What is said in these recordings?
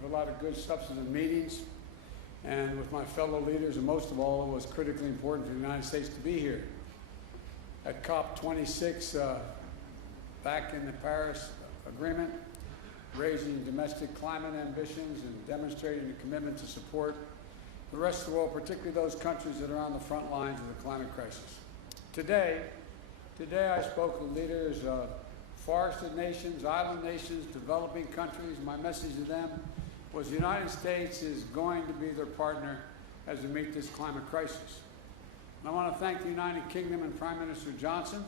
with a lot of good substantive meetings and with my fellow leaders, and most of all, it was critically important for the United States to be here. At COP26, back in the Paris Agreement, raising domestic climate ambitions and demonstrating a commitment to support the rest of the world, particularly those countries that are on the front lines of the climate crisis. Today I spoke with leaders of forested nations, island nations, developing countries. My message to them was the United States is going to be their partner as we meet this climate crisis. And I want to thank the United Kingdom and Prime Minister Johnson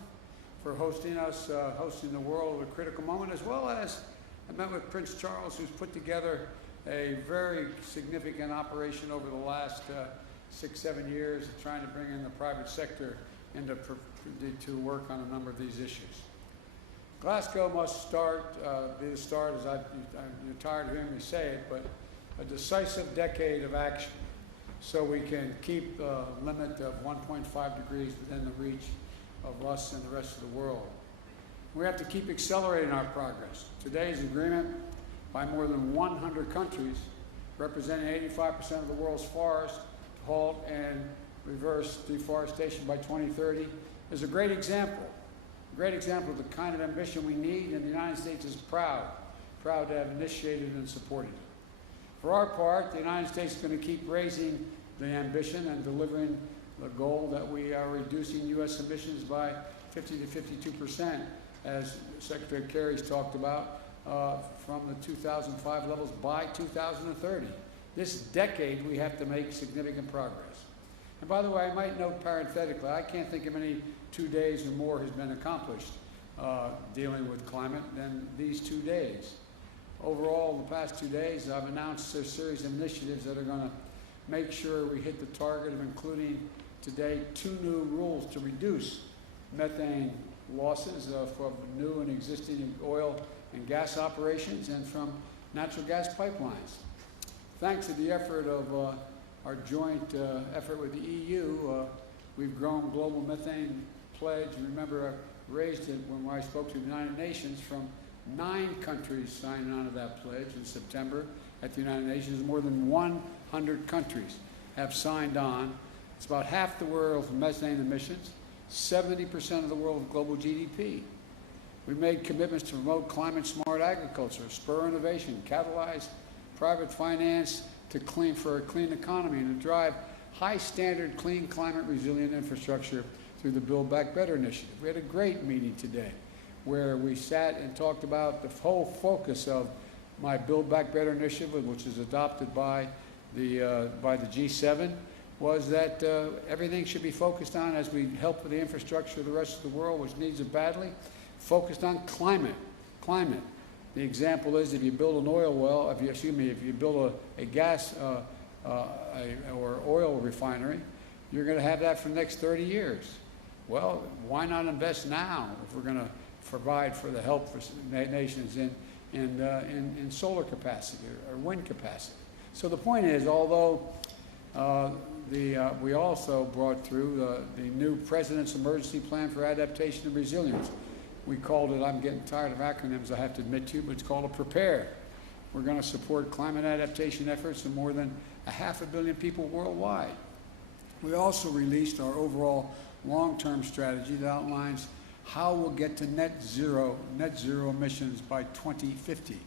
for hosting us, hosting the world at a critical moment, as well as I met with Prince Charles, who's put together a very significant operation over the last 6-7 years, trying to bring in the private sector to work on a number of these issues. Glasgow must be the start, as you're tired of hearing me say it, but a decisive decade of action so we can keep the limit of 1.5 degrees within the reach of us and the rest of the world. We have to keep accelerating our progress. Today's agreement by more than 100 countries, representing 85% of the world's forests, to halt and reverse deforestation by 2030, is a great example of the kind of ambition we need, and the United States is proud to have initiated and supported it. For our part, the United States is going to keep raising the ambition and delivering the goal that we are reducing U.S. emissions by 50 to 52%, as Secretary Kerry's talked about, from the 2005 levels by 2030. This decade, we have to make significant progress. And by the way, I might note parenthetically, I can't think of any 2 days or more has been accomplished dealing with climate than these 2 days. Overall, the past 2 days, I've announced a series of initiatives that are going to make sure we hit the target of including today 2 new rules to reduce methane losses from new and existing oil and gas operations and from natural gas pipelines. Thanks to the effort of our joint effort with the EU, we've grown global methane pledge. Remember, I raised it when I spoke to the United Nations from 9 countries signing on to that pledge in September at the United Nations. More than 100 countries have signed on. It's about half the world's methane emissions, 70% of the world's global GDP. We've made commitments to promote climate-smart agriculture, spur innovation, catalyze private finance for a clean economy, and to drive high-standard, clean, climate-resilient infrastructure through the Build Back Better initiative. We had a great meeting today where we sat and talked about the whole focus of my Build Back Better initiative, which is adopted by the G7, was that everything should be focused on, as we help with the infrastructure of the rest of the world, which needs it badly, focused on climate. The example is if you build an oil well, if you build a gas or oil refinery, you're going to have that for the next 30 years. Well, why not invest now if we're going to provide for the help for nations in solar capacity or wind capacity? So the point is, although we also brought through the new President's Emergency Plan for Adaptation and Resilience. We called it, I'm getting tired of acronyms, I have to admit to you, but it's called a PREPARE. We're going to support climate adaptation efforts of more than 500 million people worldwide. We also released our overall long-term strategy that outlines how we'll get to net zero emissions by 2050.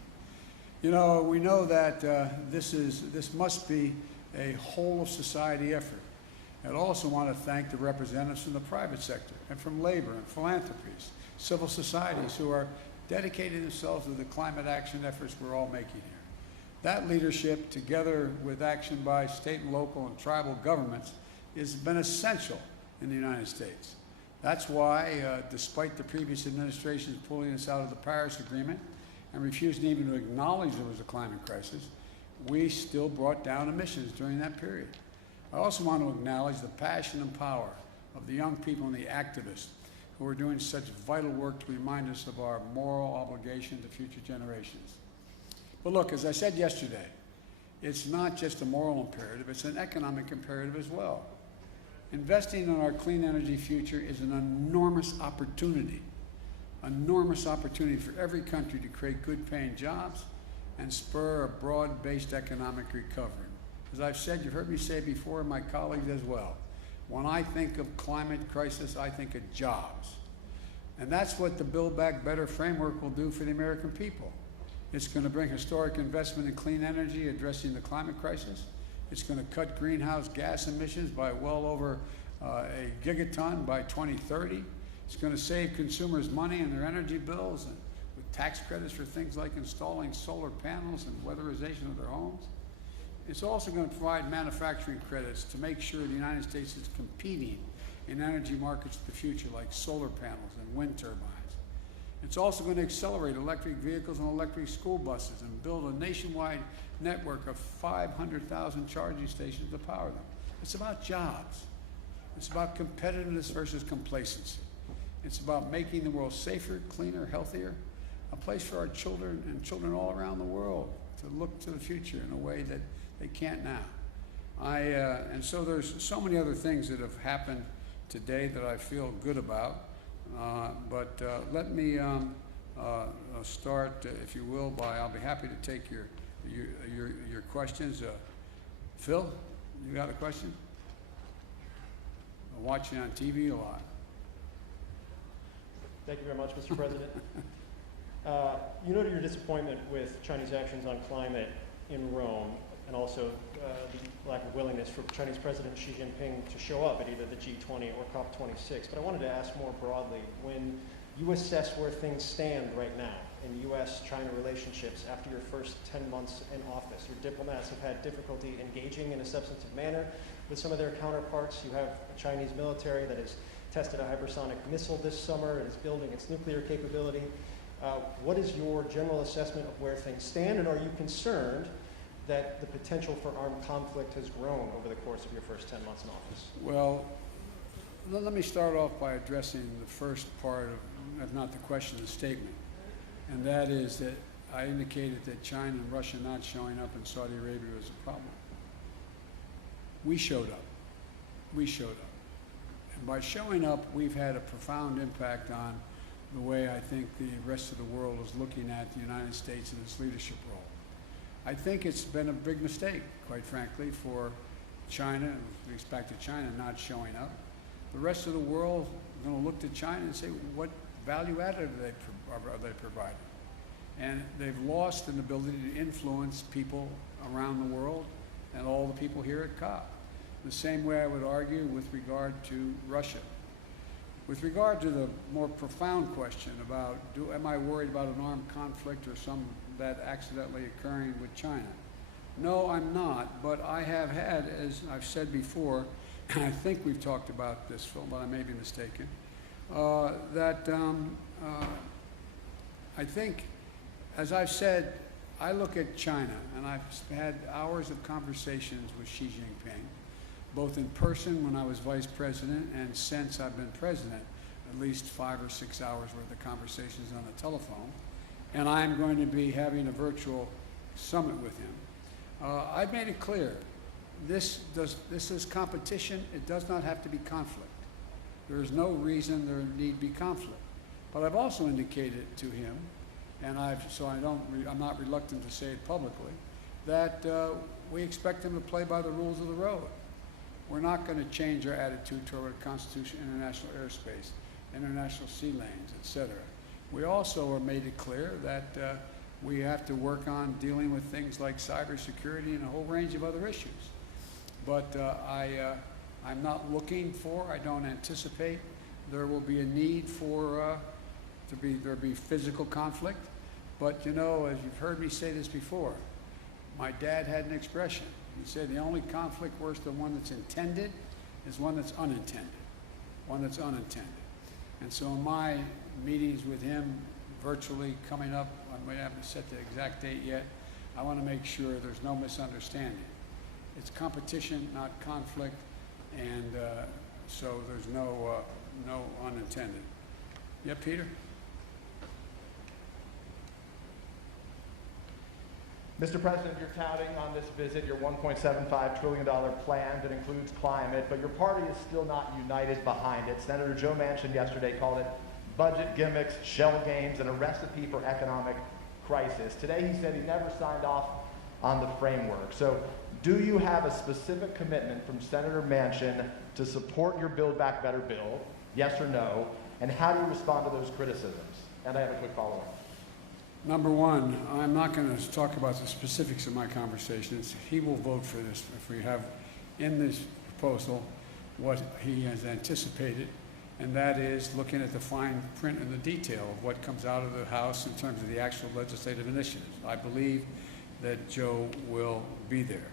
You know, we know that this must be a whole of society effort. I'd also want to thank the representatives from the private sector and from labor and philanthropies, civil societies who are dedicating themselves to the climate action efforts we're all making here. That leadership, together with action by state and local and tribal governments, has been essential in the United States. That's why, despite the previous administration's pulling us out of the Paris Agreement and refusing even to acknowledge there was a climate crisis, we still brought down emissions during that period. I also want to acknowledge the passion and power of the young people and the activists who are doing such vital work to remind us of our moral obligation to future generations. But look, as I said yesterday, it's not just a moral imperative, it's an economic imperative as well. Investing in our clean energy future is an enormous opportunity for every country to create good paying jobs and spur a broad-based economic recovery. As I've said, you've heard me say before, and my colleagues as well, when I think of climate crisis, I think of jobs. And that's what the Build Back Better framework will do for the American people. It's going to bring historic investment in clean energy, addressing the climate crisis. It's going to cut greenhouse gas emissions by well over a gigaton by 2030. It's going to save consumers money in their energy bills and with tax credits for things like installing solar panels and weatherization of their homes. It's also going to provide manufacturing credits to make sure the United States is competing in energy markets of the future like solar panels and wind turbines. It's also going to accelerate electric vehicles and electric school buses and build a nationwide network of 500,000 charging stations to power them. It's about jobs. It's about competitiveness versus complacency. It's about making the world safer, cleaner, healthier, a place for our children and children all around the world to look to the future in a way that they can't now. And so there's so many other things that have happened today that I feel good about. But let me start, if you will, by I'll be happy to take your questions. Phil, you got a question? I'm watching on TV a lot. Thank you very much, Mr. President. You noted your disappointment with Chinese actions on climate in Rome, and also the lack of willingness for Chinese President Xi Jinping to show up at either the G20 or COP26. But I wanted to ask more broadly, when you assess where things stand right now in U.S.-China relationships after your first 10 months in office, your diplomats have had difficulty engaging in a substantive manner with some of their counterparts. You have a Chinese military that has tested a hypersonic missile this summer and is building its nuclear capability. What is your general assessment of where things stand, and are you concerned that the potential for armed conflict has grown over the course of your first 10 months in office? Well, let me start off by addressing the first part of, if not the question, the statement. And that is that I indicated that China and Russia not showing up in Saudi Arabia was a problem. We showed up. We showed up. And by showing up, we've had a profound impact on the way I think the rest of the world is looking at the United States and its leadership role. I think it's been a big mistake, quite frankly, for China, with respect to China not showing up. The rest of the world is going to look to China and say, what value added are they providing? And they've lost an ability to influence people around the world and all the people here at COP. The same way I would argue with regard to Russia. With regard to the more profound question about, am I worried about an armed conflict or some that accidentally occurring with China? No, I'm not, but I have had, as I've said before, and I think we've talked about this, Phil, but I may be mistaken, I think, as I've said, I look at China, and I've had hours of conversations with Xi Jinping, both in person when I was vice president and since I've been president, at least 5 or 6 hours worth of conversations on the telephone. And I'm going to be having a virtual summit with him. I've made it clear, this is competition. It does not have to be conflict. There is no reason there need be conflict. But I've also indicated to him, and I'm not reluctant to say it publicly, that we expect him to play by the rules of the road. We're not going to change our attitude toward Constitution, international airspace, international sea lanes, etc. We also are made it clear that we have to work on dealing with things like cybersecurity and a whole range of other issues. But I'm not looking for, I don't anticipate there will be a need for there be physical conflict. But you know, as you've heard me say this before, my dad had an expression. He said the only conflict worse than one that's intended is one that's unintended. One that's unintended. And so in my meetings with him virtually coming up, I haven't set the exact date yet, I want to make sure there's no misunderstanding. It's competition, not conflict, and so there's no unintended. Yeah, Peter? Mr. President, you're touting on this visit your $1.75 trillion plan that includes climate, but your party is still not united behind it. Senator Joe Manchin yesterday called it budget gimmicks, shell games, and a recipe for economic crisis. Today he said he never signed off on the framework. So do you have a specific commitment from Senator Manchin to support your Build Back Better bill? Yes or no? And how do you respond to those criticisms? And I have a quick follow-up. Number one, I'm not going to talk about the specifics of my conversations. He will vote for this if we have in this proposal what he has anticipated, and that is looking at the fine print and the detail of what comes out of the House in terms of the actual legislative initiatives. I believe that Joe will be there.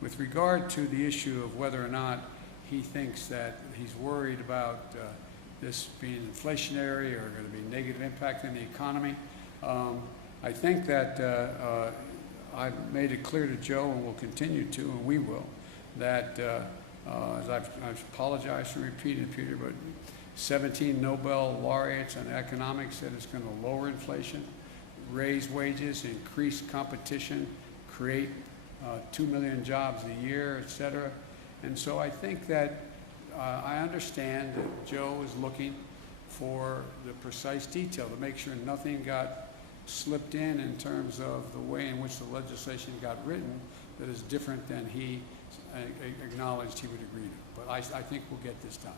With regard to the issue of whether or not he thinks that he's worried about this being inflationary or going to be negative impact on the economy, I think that I've made it clear to Joe, and will continue to, and we will, that as I've apologized for repeating, Peter, but 17 Nobel laureates on economics said it's going to lower inflation, raise wages, increase competition, create 2 million jobs a year, et cetera. And so I think that I understand that Joe is looking for the precise detail to make sure nothing got slipped in terms of the way in which the legislation got written that is different than he acknowledged he would agree to. But I think we'll get this done.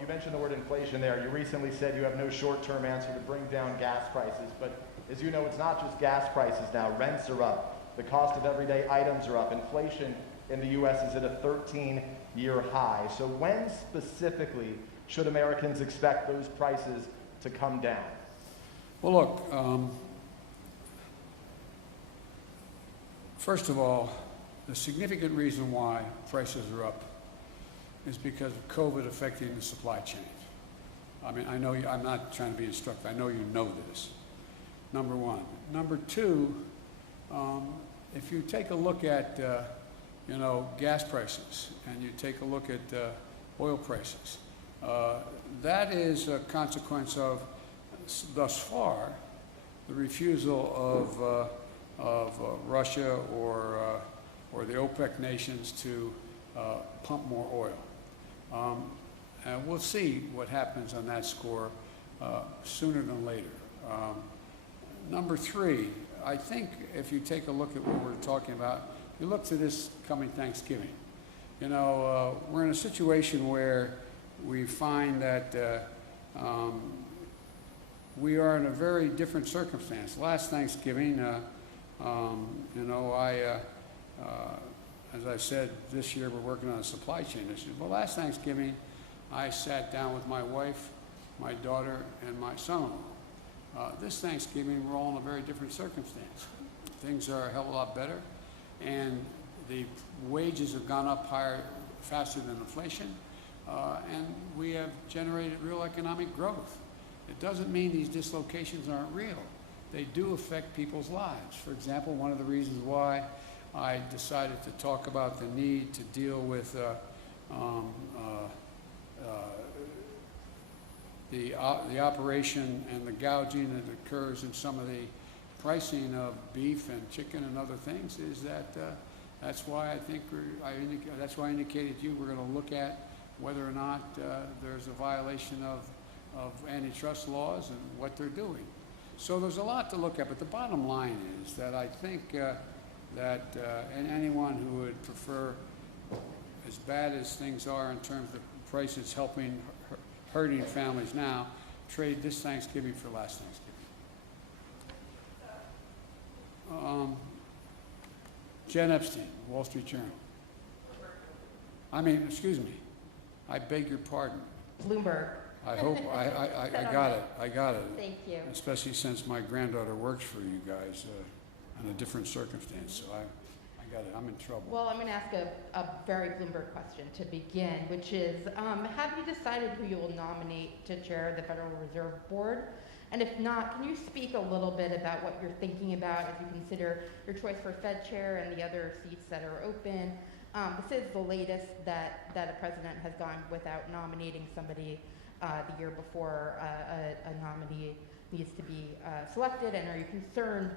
You mentioned the word inflation there. You recently said you have no short-term answer to bring down gas prices, but as you know, it's not just gas prices now. Rents are up. The cost of everyday items are up. Inflation in the U.S. is at a 13-year high. So when specifically should Americans expect those prices to come down? Well, look, first of all, the significant reason why prices are up is because of COVID affecting the supply chain. I mean, I know I'm not trying to be instructive. I know you know this, number one. Number two, if you take a look at, gas prices, and you take a look at oil prices, that is a consequence of, thus far, the refusal of Russia or the OPEC nations to pump more oil. And we'll see what happens on that score sooner than later. Number three, I think if you take a look at what we're talking about, you look to this coming Thanksgiving. We're in a situation where we find that we are in a very different circumstance. Last Thanksgiving, as I said, this year we're working on a supply chain issue. Well, last Thanksgiving, I sat down with my wife, my daughter, and my son-in-law. This Thanksgiving, we're all in a very different circumstance. Things are a hell of a lot better, and the wages have gone up higher, faster than inflation, and we have generated real economic growth. It doesn't mean these dislocations aren't real. They do affect people's lives. For example, one of the reasons why I decided to talk about the need to deal with the operation and the gouging that occurs in some of the pricing of beef and chicken and other things is that that's why I think that's why I indicated to you we're going to look at whether or not there's a violation of antitrust laws and what they're doing. So there's a lot to look at, but the bottom line is that I think and anyone who would prefer, as bad as things are in terms of prices hurting families now, trade this Thanksgiving for last Thanksgiving. Jen Epstein, Wall Street Journal. Excuse me. I beg your pardon. Bloomberg. I hope I got it. I got it. Thank you. Especially since my granddaughter works for you guys in a different circumstance. So I got it. I'm in trouble. Well, I'm going to ask a very Bloomberg question to begin, which is, have you decided who you will nominate to chair the Federal Reserve Board? And if not, can you speak a little bit about what you're thinking about as you consider your choice for Fed chair and the other seats that are open? This is the latest that a president has gone without nominating somebody the year before a nominee needs to be selected. And are you concerned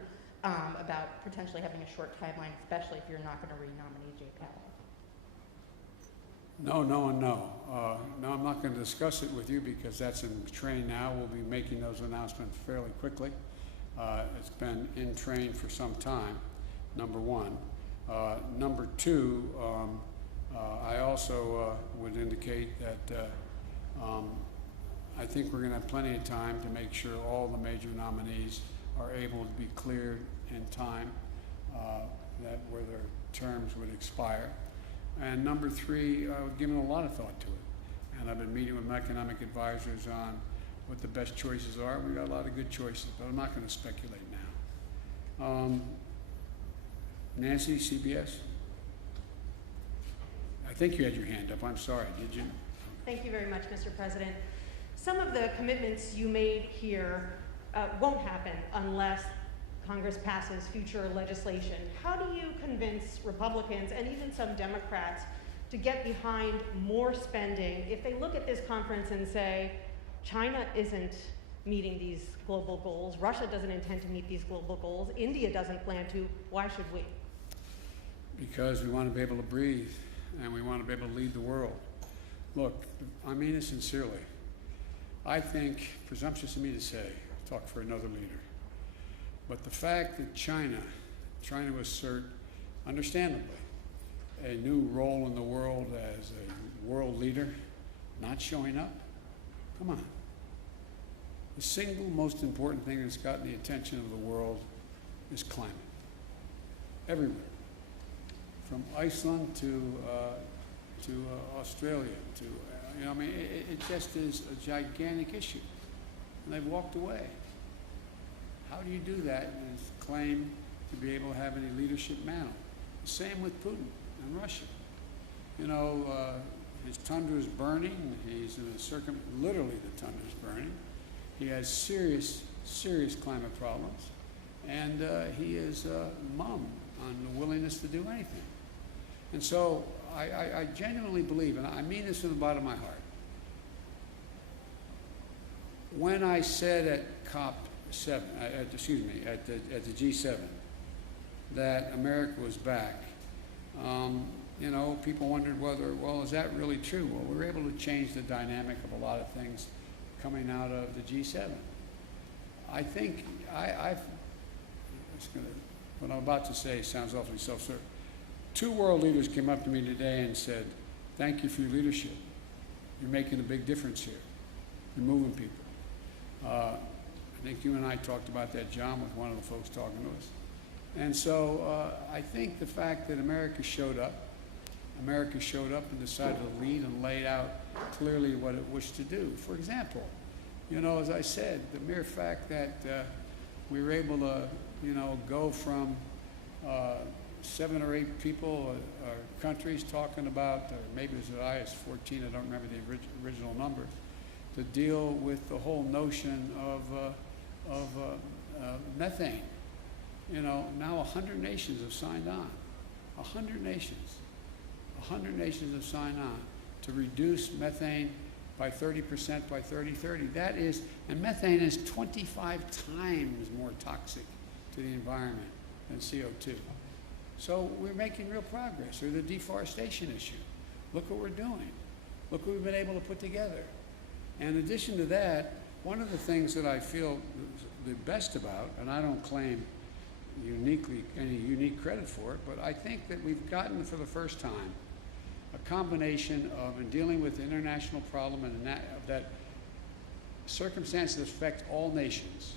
about potentially having a short timeline, especially if you're not going to re-nominate Jay Powell? No, no, and no. No, I'm not going to discuss it with you because that's in train now. We'll be making those announcements fairly quickly. It's been in train for some time, number one. Number two, I also would indicate that I think we're going to have plenty of time to make sure all the major nominees are able to be cleared in time, that where their terms would expire. And number three, I've given a lot of thought to it. And I've been meeting with my economic advisors on what the best choices are. We've got a lot of good choices, but I'm not going to speculate now. Nancy, CBS? I think you had your hand up. I'm sorry, did you? Thank you very much, Mr. President. Some of the commitments you made here won't happen unless Congress passes future legislation. How do you convince Republicans and even some Democrats to get behind more spending if they look at this conference and say, China isn't meeting these global goals, Russia doesn't intend to meet these global goals, India doesn't plan to, why should we? Because we want to be able to breathe and we want to be able to lead the world. Look, I mean it sincerely. I think, presumptuous of me to say, talk for another leader, but the fact that China, trying to assert, understandably, a new role in the world as a world leader, not showing up, come on. The single most important thing that's gotten the attention of the world is climate. Everywhere. From Iceland to Australia, to, I mean, it just is a gigantic issue. And they've walked away. How do you do that and claim to be able to have any leadership now? Same with Putin and Russia. His tundra is burning. He's in a literally the tundra is burning. He has serious, serious climate problems. And he is mum on the willingness to do anything. And so I genuinely believe, and I mean this from the bottom of my heart, when I said at COP7, at the G7, that America was back, people wondered whether, well, is that really true? Well, we were able to change the dynamic of a lot of things coming out of the G7. I think what I'm about to say sounds awfully self-serving. 2 world leaders came up to me today and said, thank you for your leadership. You're making a big difference here. You're moving people. I think you and I talked about that, John, with one of the folks talking to us. And so I think the fact that America showed up and decided to lead and laid out clearly what it wished to do. For example, as I said, the mere fact that we were able to, go from 7 or 8 people or countries talking about, or maybe it was as high as 14, I don't remember the original number, to deal with the whole notion of methane. Now 100 nations have signed on. 100 nations. 100 nations have signed on to reduce methane by 30% by 2030. That is, and methane is 25 times more toxic to the environment than CO2. So we're making real progress. Or the deforestation issue. Look what we're doing. Look what we've been able to put together. And in addition to that, one of the things that I feel the best about, and I don't claim any unique credit for it, but I think that we've gotten for the first time a combination of, in dealing with the international problem and that circumstances affect all nations,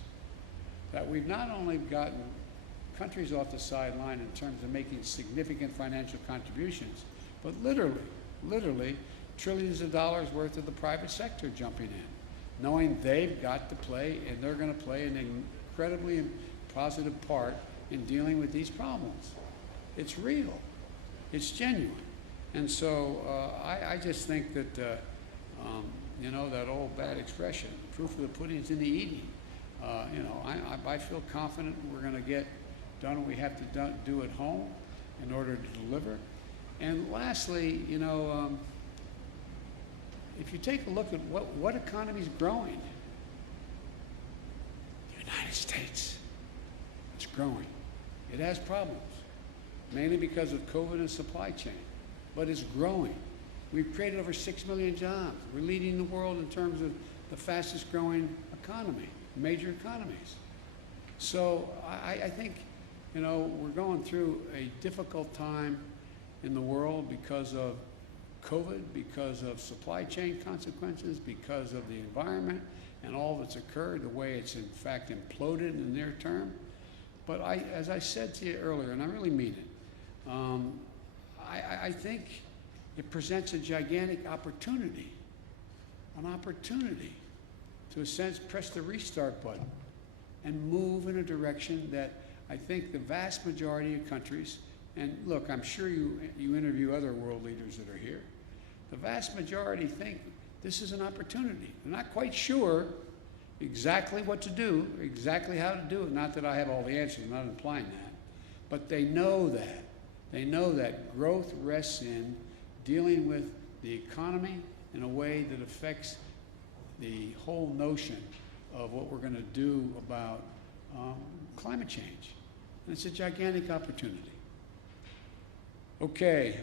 that we've not only gotten countries off the sideline in terms of making significant financial contributions, but literally trillions of dollars worth of the private sector jumping in, knowing they've got to play and they're going to play an incredibly positive part in dealing with these problems. It's real. It's genuine. And so I just think that, that old bad expression, proof of the pudding's in the eating. I feel confident we're going to get done what we have to do at home in order to deliver. And lastly, if you take a look at what economy is growing, the United States, it's growing. It has problems, mainly because of COVID and supply chain, but it's growing. We've created over 6 million jobs. We're leading the world in terms of the fastest growing economy, major economies. So I think, you know, we're going through a difficult time in the world because of COVID, because of supply chain consequences, because of the environment and all that's occurred, the way it's in fact imploded in the near term. But as I said to you earlier, and I really mean it, I think it presents a gigantic opportunity, an opportunity to, in a sense, press the restart button and move in a direction that I think the vast majority of countries, and look, I'm sure you interview other world leaders that are here, the vast majority think this is an opportunity. They're not quite sure exactly what to do, exactly how to do it. Not that I have all the answers, I'm not implying that. But they know that. They know that growth rests in dealing with the economy in a way that affects the whole notion of what we're going to do about climate change. And it's a gigantic opportunity. Okay,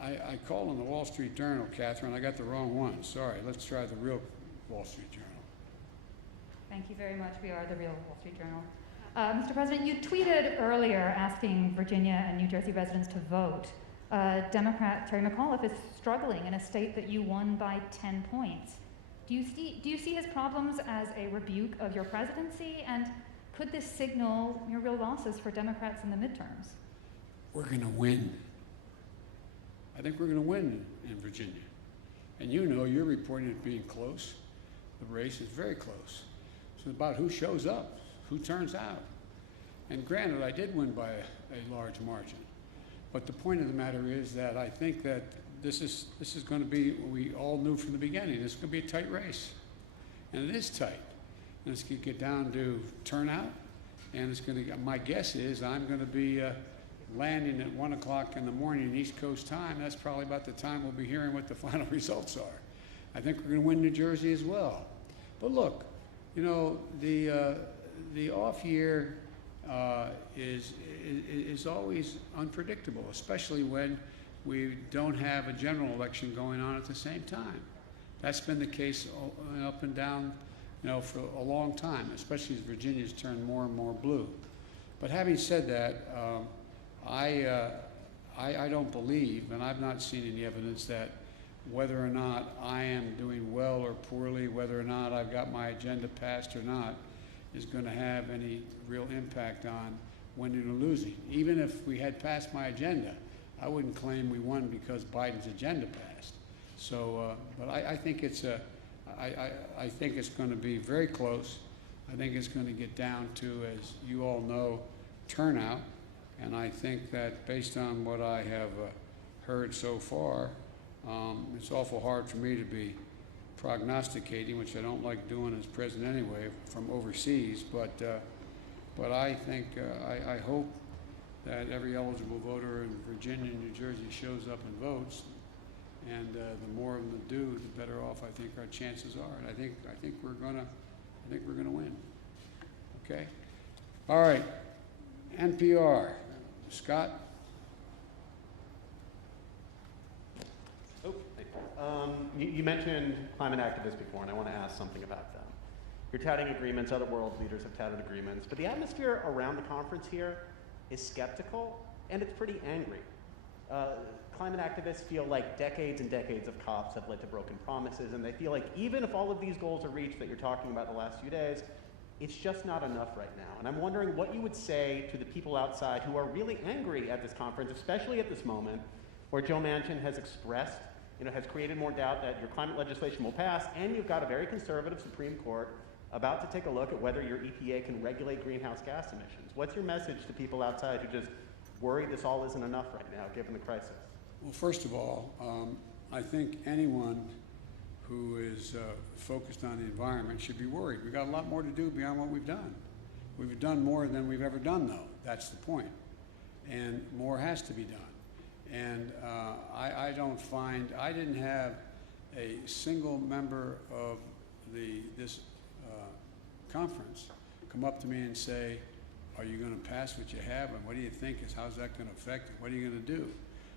I called on the Wall Street Journal, Catherine. I got the wrong one. Sorry. Let's try the real Wall Street Journal. Thank you very much. We are the real Wall Street Journal. Mr. President, you tweeted earlier asking Virginia and New Jersey residents to vote. Democrat Terry McAuliffe is struggling in a state that you won by 10 points. Do you see his problems as a rebuke of your presidency? And could this signal your real losses for Democrats in the midterms? We're going to win. I think we're going to win in Virginia. And you know, you're reporting it being close. The race is very close. It's about who shows up, who turns out. And granted, I did win by a large margin. But the point of the matter is that I think that this is going to be, we all knew from the beginning, this is going to be a tight race. And it is tight. And it's going to get down to turnout. And it's going to, my guess is I'm going to be landing at 1 o'clock in the morning East Coast time. That's probably about the time we'll be hearing what the final results are. I think we're going to win New Jersey as well. But look, you know, the off year is always unpredictable, especially when we don't have a general election going on at the same time. That's been the case up and down, you know, for a long time, especially as Virginia's turned more and more blue. But having said that, I don't believe, and I've not seen any evidence that whether or not I am doing well or poorly, whether or not I've got my agenda passed or not, is going to have any real impact on winning or losing. Even if we had passed my agenda, I wouldn't claim we won because Biden's agenda passed. So, but I think it's I think it's going to be very close. I think it's going to get down to, as you all know, turnout. And I think that based on what I have heard so far, it's awful hard for me to be prognosticating, which I don't like doing as president anyway, from overseas. But I think, I hope that every eligible voter in Virginia and New Jersey shows up and votes. And the more of them that do, the better off I think our chances are. And I think we're gonna win. Okay. All right. NPR. Scott. Oh, you mentioned climate activists before, and I want to ask something about them. You're touting agreements, other world leaders have touted agreements, but the atmosphere around the conference here is skeptical, and it's pretty angry. Climate activists feel like decades and decades of COPs have led to broken promises, and they feel like even if all of these goals are reached that you're talking about the last few days, it's just not enough right now. And I'm wondering what you would say to the people outside who are really angry at this conference, especially at this moment, where Joe Manchin has expressed, has created more doubt that your climate legislation will pass, and you've got a very conservative Supreme Court about to take a look at whether your EPA can regulate greenhouse gas emissions. What's your message to people outside who just worry this all isn't enough right now, given the crisis? Well, first of all, I think anyone who is focused on the environment should be worried. We've got a lot more to do beyond what we've done. We've done more than we've ever done, though. That's the point. And more has to be done. And I didn't have a single member of this conference come up to me and say, are you going to pass what you have, and what do you think how's that going to affect it? What are you going to do?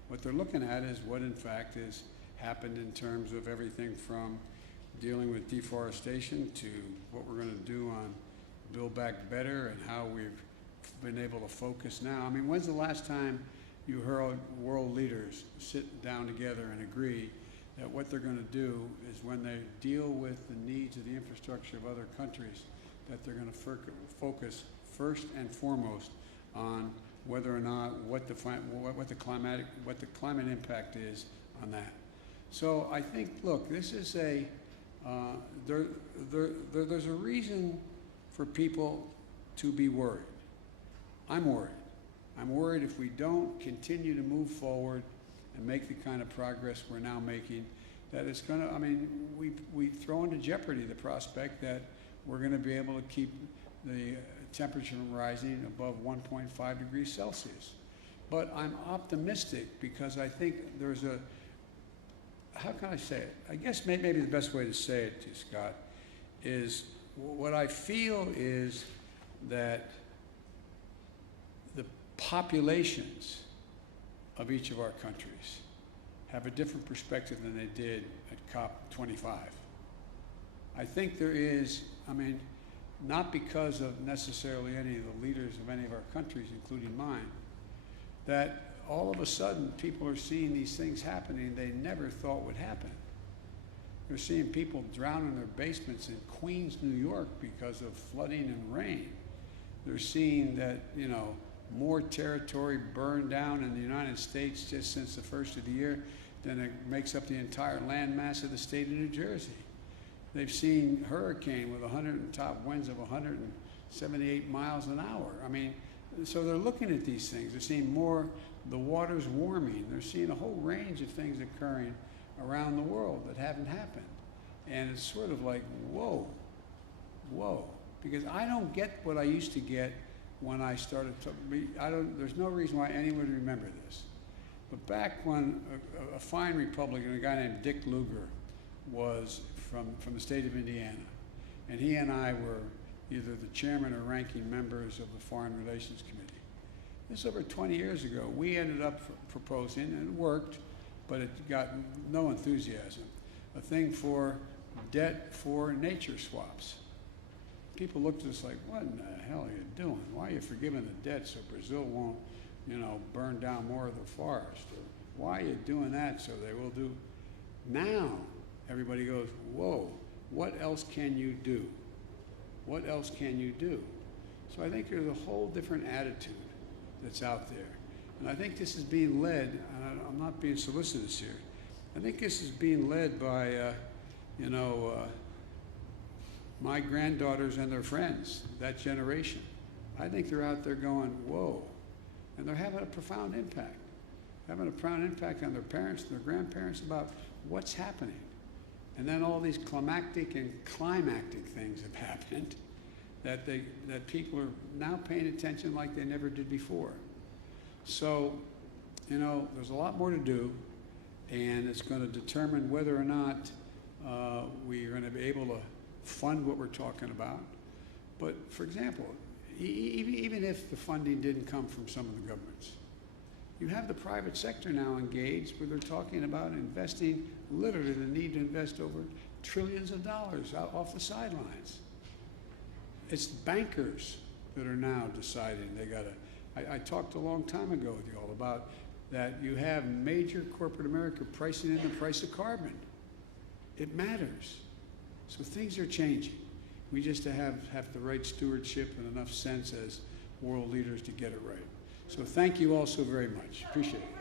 What they're looking at is what in fact is happened in terms of everything from dealing with deforestation to what we're going to do on Build Back Better and how we've been able to focus now. I mean, when's the last time you heard world leaders sit down together and agree that what they're going to do is when they deal with the needs of the infrastructure of other countries, that they're going to focus first and foremost on whether or not what the climate impact is on that. So I think, look, this is there's a reason for people to be worried. I'm worried. I'm worried if we don't continue to move forward and make the kind of progress we're now making, that it's going to, I mean, we throw into jeopardy the prospect that we're going to be able to keep the temperature from rising above 1.5 degrees Celsius. But I'm optimistic because I think there's a, how can I say it? I guess maybe the best way to say it to you, Scott, is what I feel is that the populations of each of our countries have a different perspective than they did at COP25. I think there is, I mean, not because of necessarily any of the leaders of any of our countries, including mine, that all of a sudden people are seeing these things happening they never thought would happen. They're seeing people drown in their basements in Queens, New York because of flooding and rain. They're seeing that, you know, more territory burned down in the United States just since the first of the year than it makes up the entire land mass of the state of New Jersey. They've seen hurricane with top winds of 178 miles an hour. I mean, so they're looking at these things. They're seeing more, the water's warming. They're seeing a whole range of things occurring around the world that haven't happened. And it's sort of like, whoa, whoa. Because I don't get what I used to get when I started to, there's no reason why anyone would remember this. But back when a fine Republican, a guy named Dick Lugar, was from the state of Indiana, and he and I were either the chairman or ranking members of the Foreign Relations Committee. This over 20 years ago. We ended up proposing, and it worked, but it got no enthusiasm, a thing for debt for nature swaps. People looked at us like, what in the hell are you doing? Why are you forgiving the debt so Brazil won't, you know, burn down more of the forest? Or why are you doing that so they will do? Now, everybody goes, whoa, what else can you do? What else can you do? So I think there's a whole different attitude that's out there. And I think this is being led, and I'm not being solicitous here, I think this is being led by, my granddaughters and their friends, that generation. I think they're out there going, whoa. And they're having a profound impact. Having a profound impact on their parents and their grandparents about what's happening. And then all these climactic and climactic things have happened that people are now paying attention like they never did before. So, you know, there's a lot more to do, and it's going to determine whether or not we're going to be able to fund what we're talking about. But, for example, even if the funding didn't come from some of the governments, you have the private sector now engaged where they're talking about investing, literally the need to invest over trillions of dollars out off the sidelines. It's bankers that are now deciding they got to. I talked a long time ago with you all about that you have major corporate America pricing in the price of carbon. It matters. So things are changing. We just have the right stewardship and enough sense as world leaders to get it right. So thank you all so very much. Appreciate it.